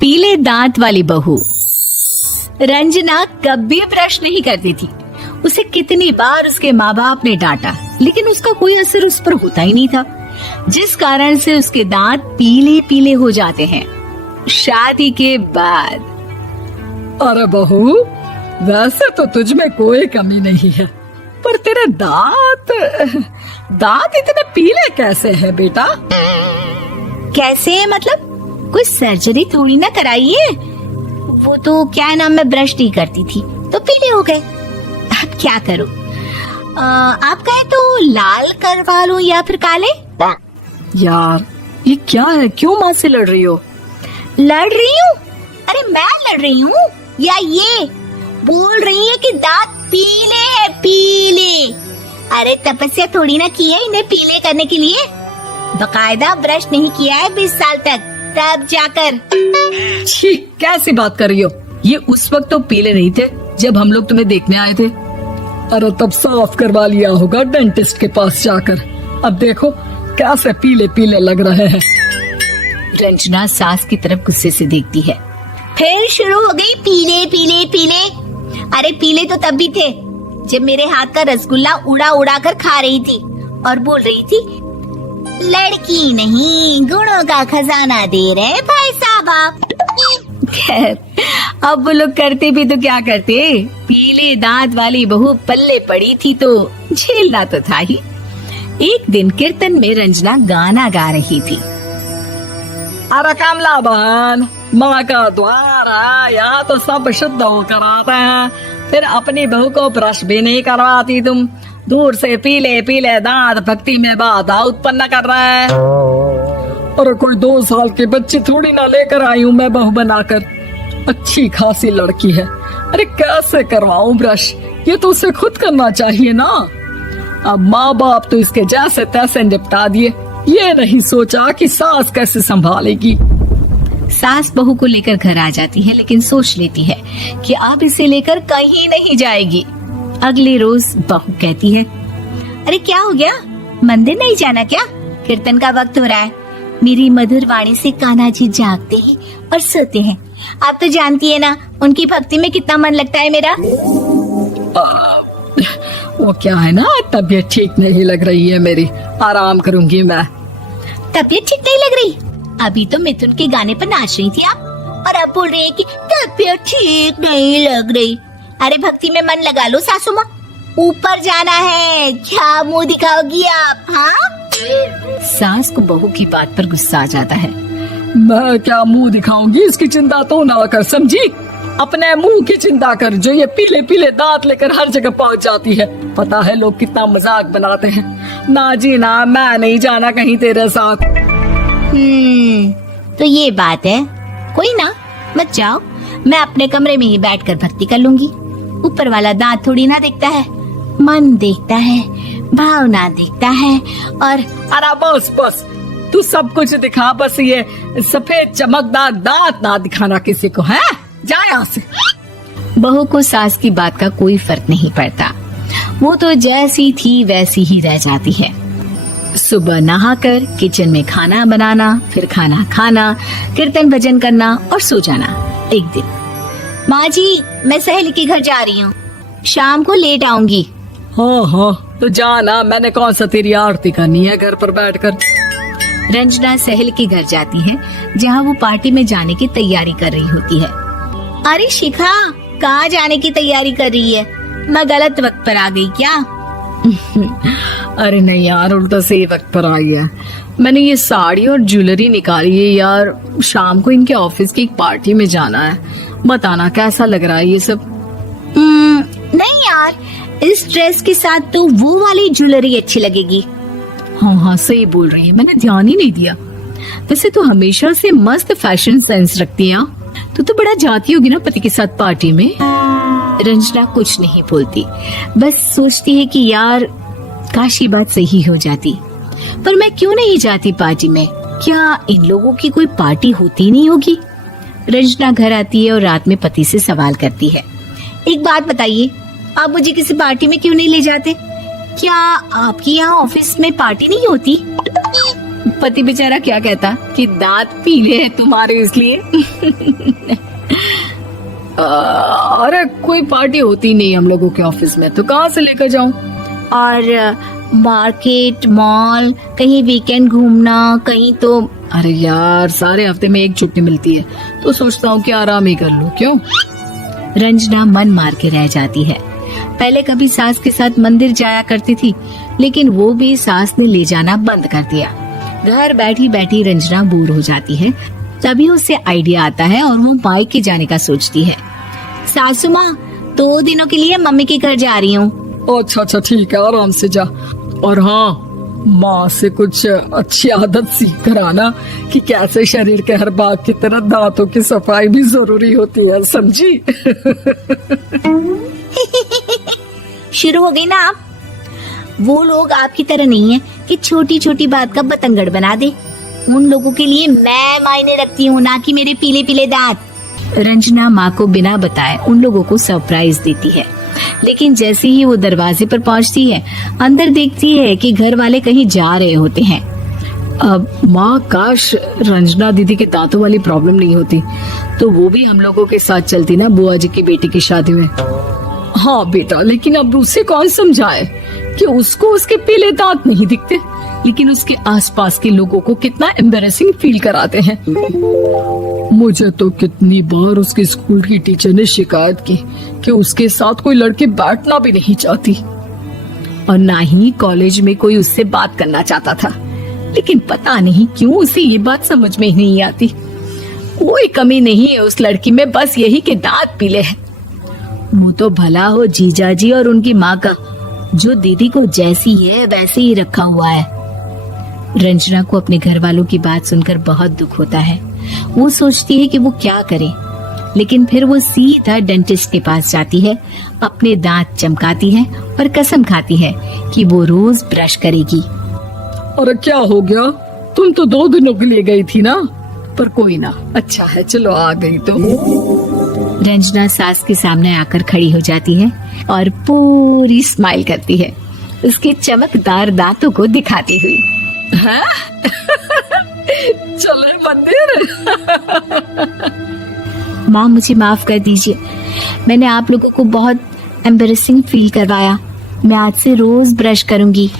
पीले दांत वाली बहू। रंजना कभी ब्रश नहीं करती थी। उसे कितनी बार उसके माँ बाप ने डांटा, लेकिन उसका कोई असर उस पर होता ही नहीं था, जिस कारण से उसके दांत पीले पीले हो जाते हैं। शादी के बाद अरे बहू, वैसे तो तुझ में कोई कमी नहीं है, पर तेरे दांत इतने पीले कैसे हैं बेटा? कैसे मतलब? कोई सर्जरी थोड़ी ना कराई है। वो तो क्या नाम, मैं ब्रश नहीं करती थी तो पीले हो गए। अब क्या करूं? आप कहे तो लाल करवा लूं या फिर काले? यार ये क्या है, क्यों माँ से लड़ रही हो? लड़ रही हूँ? अरे मैं लड़ रही हूँ या ये बोल रही है कि दांत पीले है, पीले। अरे तपस्या थोड़ी ना की है इन्हें पीले करने के लिए। बकायदा ब्रश नहीं किया है 20 साल तक, तब जाकर। छी, कैसी बात कर रही हो? ये उस वक्त तो पीले नहीं थे जब हम लोग तुम्हें देखने आए थे। अरे तब साफ करवा लिया होगा डेंटिस्ट के पास जाकर। अब देखो कैसे पीले पीले लग रहे हैं। रंजना सास की तरफ गुस्से से देखती है। फिर शुरू हो गई पीले पीले पीले। अरे पीले तो तब भी थे जब मेरे हाथ का रसगुल्ला उड़ा उड़ा कर खा रही थी और बोल रही थी, लड़की नहीं गुणों का खजाना दे रहे भाई साहब आप। खैर, अब वो लोग करते भी तो क्या करते, पीले दांत वाली बहू पल्ले पड़ी थी तो झेलना तो था ही। एक दिन कीर्तन में रंजना गाना गा रही थी। अरे कमला बहन, माँ का द्वार है, यहाँ तो सब शुद्ध होकर आते हैं, फिर अपनी बहू को ब्रश भी नहीं करवाती तुम। दूर से पीले पीले दांत भक्ति में बाधा उत्पन्न कर रहे हैं। अरे कोई 2 साल के बच्ची थोड़ी ना लेकर आई हूँ मैं बहू बनाकर। अच्छी खासी लड़की है, अरे कैसे करवाऊं ब्रश? ये तो उसे खुद करना चाहिए ना। अब माँ बाप तो इसके जैसे तैसे निपटा दिए, ये नहीं सोचा कि सास कैसे संभालेगी। सास बहू को लेकर घर आ जाती है, लेकिन सोच लेती है कि अब इसे लेकर कहीं नहीं जाएगी। अगले रोज बहू कहती है, अरे क्या हो गया, मंदिर नहीं जाना क्या? कीर्तन का वक्त हो रहा है। मेरी मधुर वाणी से कान्हा जी जागते हैं और सोते हैं। आप तो जानती है ना उनकी भक्ति में कितना मन लगता है मेरा। वो क्या है ना, तबीयत ठीक नहीं लग रही है मेरी, आराम करूंगी मैं। तबीयत ठीक नहीं लग रही? अभी तो मिथुन के गाने पर नाच रही थी आप, और अब बोल रही है कि तबीयत ठीक नहीं लग रही। अरे भक्ति में मन लगा लो सासू माँ, ऊपर जाना है, क्या मुंह दिखाओगी आप? हाँ? सास को बहू की बात पर गुस्सा आ जाता है। मैं क्या मुंह दिखाऊंगी, इसकी चिंता तो ना कर, समझी? अपने मुंह की चिंता कर, जो ये पीले पीले दांत लेकर हर जगह पहुंच जाती है। पता है लोग कितना मजाक बनाते हैं। ना जी ना, मैं नहीं जाना कहीं तेरे साथ। तो ये बात है, कोई ना, मत जाओ, मैं अपने कमरे में ही बैठकर भक्ति कर लूंगी। ऊपर वाला दांत थोड़ी ना देखता है, मन देखता है, भावना देखता है। और अरे बस बस, तू सब कुछ दिखा, बस ये सफेद चमकदार दांत ना दिखाना किसी को, है? जा यहाँ से। बहू को सास की बात का कोई फर्क नहीं पड़ता, वो तो जैसी थी वैसी ही रह जाती है। सुबह नहाकर किचन में खाना बनाना, फिर खाना खाना, कीर्तन भजन करना और सो जाना। एक दिन, माँ जी मैं सहेली के घर जा रही हूँ, शाम को लेट आऊंगी। हाँ हाँ तो जाना, मैंने कौन सा तेरी आरती करनी है घर पर बैठकर। रंजना सहेली के घर जाती है, जहाँ वो पार्टी में जाने की तैयारी कर रही होती है। अरे शिखा, कहाँ जाने की तैयारी कर रही है? मैं गलत वक्त पर आ गई क्या? अरे नहीं यार, उल्टा सही वक्त पर आई है। मैंने ये साड़ी और ज्वेलरी निकाली है यार, शाम को इनके ऑफिस की एक पार्टी में जाना है। बताना कैसा लग रहा है ये सब? नहीं यार, इस ड्रेस के साथ तो वो वाली ज्वेलरी अच्छी लगेगी। हाँ हाँ सही बोल रही है, मैंने ध्यान ही नहीं दिया। वैसे तो हमेशा से मस्त फैशन सेंस रखती है। तो बड़ा जाती होगी ना पति के साथ पार्टी में। रंजना कुछ नहीं बोलती, बस सोचती है कि यार काश ये बात सही हो जाती, पर मैं क्यों नहीं जाती पार्टी में? क्या इन लोगों की कोई पार्टी होती नहीं होगी? रंजना घर आती है और रात में पति से सवाल करती है, एक बात बताइए, आप मुझे किसी पार्टी में क्यों नहीं ले जाते? क्या आपकी यहाँ ऑफिस में पार्टी नहीं होती? पति बेचारा क्या कहता कि दांत पीले हैं तुम्हारे इसलिए। अरे कोई पार्टी होती नहीं हम लोगों के ऑफिस में, तो कहाँ से लेकर जाऊं? और मार्केट, मॉल, कहीं वीकेंड घूमना, कहीं तो। अरे यार, सारे हफ्ते में एक छुट्टी मिलती है, तो सोचता हूँ कि आराम ही कर लूं। क्यों? रंजना मन मार के रह जाती है। पहले कभी सास के साथ मंदिर जाया करती थी, लेकिन वो भी सास ने ले जाना बंद कर दिया। घर बैठी बैठी रंजना बोर हो जाती है। तभी उसे आइडिया आता है और वो मायके जाने का सोचती है। सासू माँ, 2 दिनों के लिए मम्मी के घर जा रही हूँ। अच्छा ठीक है, आराम से जा। और हाँ, माँ से कुछ अच्छी आदत सीख कर आना कि कैसे शरीर के हर भाग की तरह दांतों की सफाई भी जरूरी होती है, समझी? शुरू हो गई ना आप। वो लोग आपकी तरह नहीं है कि छोटी छोटी बात का बतंगड़ बना दे। उन लोगों के लिए मैं मायने रखती हूँ, ना कि मेरे पीले पीले दांत। रंजना माँ को बिना बताए उन लोगों को सरप्राइज देती है, लेकिन जैसे ही वो दरवाजे पर पहुंचती है, अंदर देखती है कि घर वाले कहीं जा रहे होते हैं। अब माँ, काश रंजना दीदी के दांतों वाली प्रॉब्लम नहीं होती, तो वो भी हम लोगों के साथ चलती ना बुआ जी की बेटी की शादी में। हाँ बेटा, लेकिन अब उसे कौन समझाए कि उसको उसके पीले दांत नहीं दिखते, लेकिन उसके आसपास के लोगों को कितना एम्बैरेसिंग फील कराते हैं। मुझे तो कितनी बार उसके स्कूल की टीचर ने शिकायत की कि उसके साथ कोई लड़की बैठना भी नहीं चाहती, और ना ही कॉलेज में कोई उससे बात करना चाहता था। लेकिन पता नहीं क्यों उसे ये बात समझ में ही नहीं आती। कोई कमी नहीं है उस लड़की में, बस यही कि दांत पीले हैं। वो तो भला हो जीजा जी और उनकी माँ का, जो दीदी को जैसी है वैसे ही रखा हुआ है। रंजना को अपने घर वालों की बात सुनकर बहुत दुख होता है। वो सोचती है कि वो क्या करे, लेकिन फिर वो सीधा डेंटिस्ट के पास जाती है, अपने दांत चमकाती है और कसम खाती है कि वो रोज ब्रश करेगी। अरे क्या हो गया? तुम तो 2 दिनों के लिए गई थी ना, पर कोई ना, अच्छा है, चलो आ गई तो। रंजना सास के सामने आकर खड़ी हो जाती है और पूरी स्माइल करती है, उसके चमकदार दांतों को दिखाती हुई। हैं? चले मंदिर। माँ, मुझे माफ कर दीजिए, मैंने आप लोगों को बहुत एम्बैरेसिंग फील करवाया। मैं आज से रोज ब्रश करूंगी।